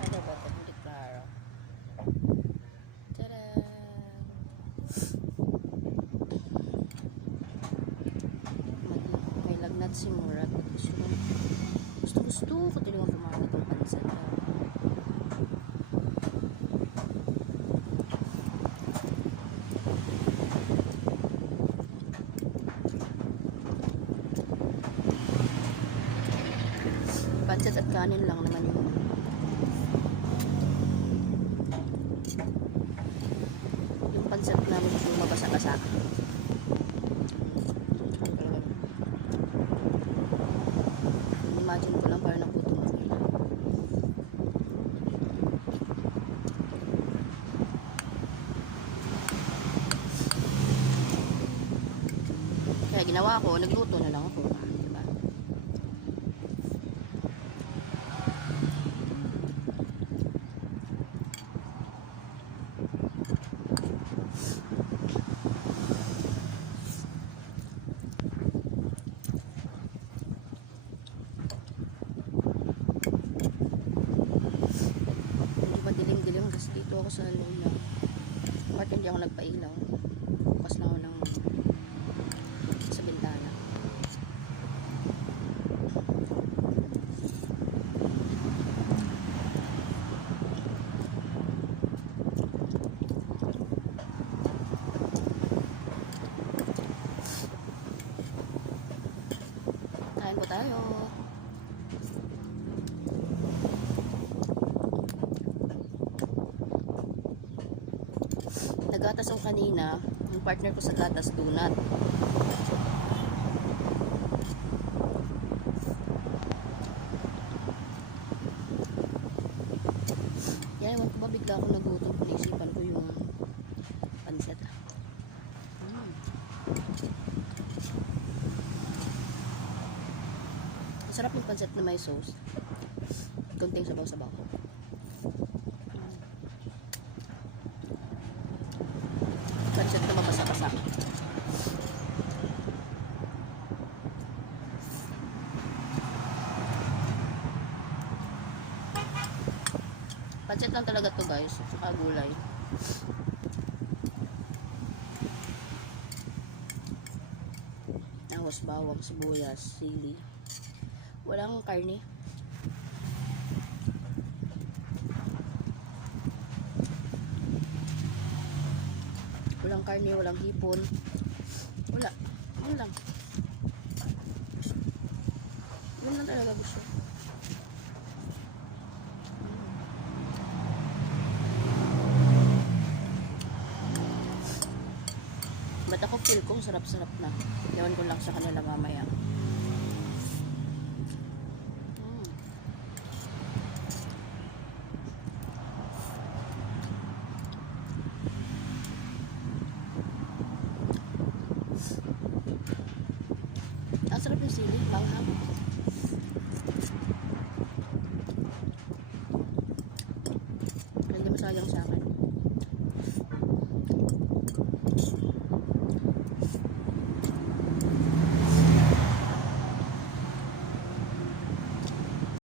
Ano ba ito? Hindi klaro. Tadaan! May lagnat si Murat. Gusto ko tulungan kumain itong pansit. Pansit at kanin lang naman yung pansit na medyo mabasa-basa. Imagine ko lang parang nagutom ako. Kaya ginawa ko, nagluto na lang ako. Diba? Dilim kasi dito ako sa luna. Bakit hindi ako nagpailaw? Bukas na ako ng sa bintana. Kain po tayo. Nagatas ako kanina, yung partner ko sa gatas, donut. Yan, ewan ko ba bigla ako nagutom, naisipan ko yung pansit. Masarap yung pansit na may sauce. Kunting sabaw-sabaw ko. Pansit na mabasa-basa. Pansit lang talaga to guys, saka gulay. Ahos, bawang, sibuyas, sili. Walang karne. Walang karne, walang hipon. Wala. Yun lang. Yun lang talaga gusto. Ba't ako feel kong sarap-sarap na. Ewan ko lang sa kanila mamaya.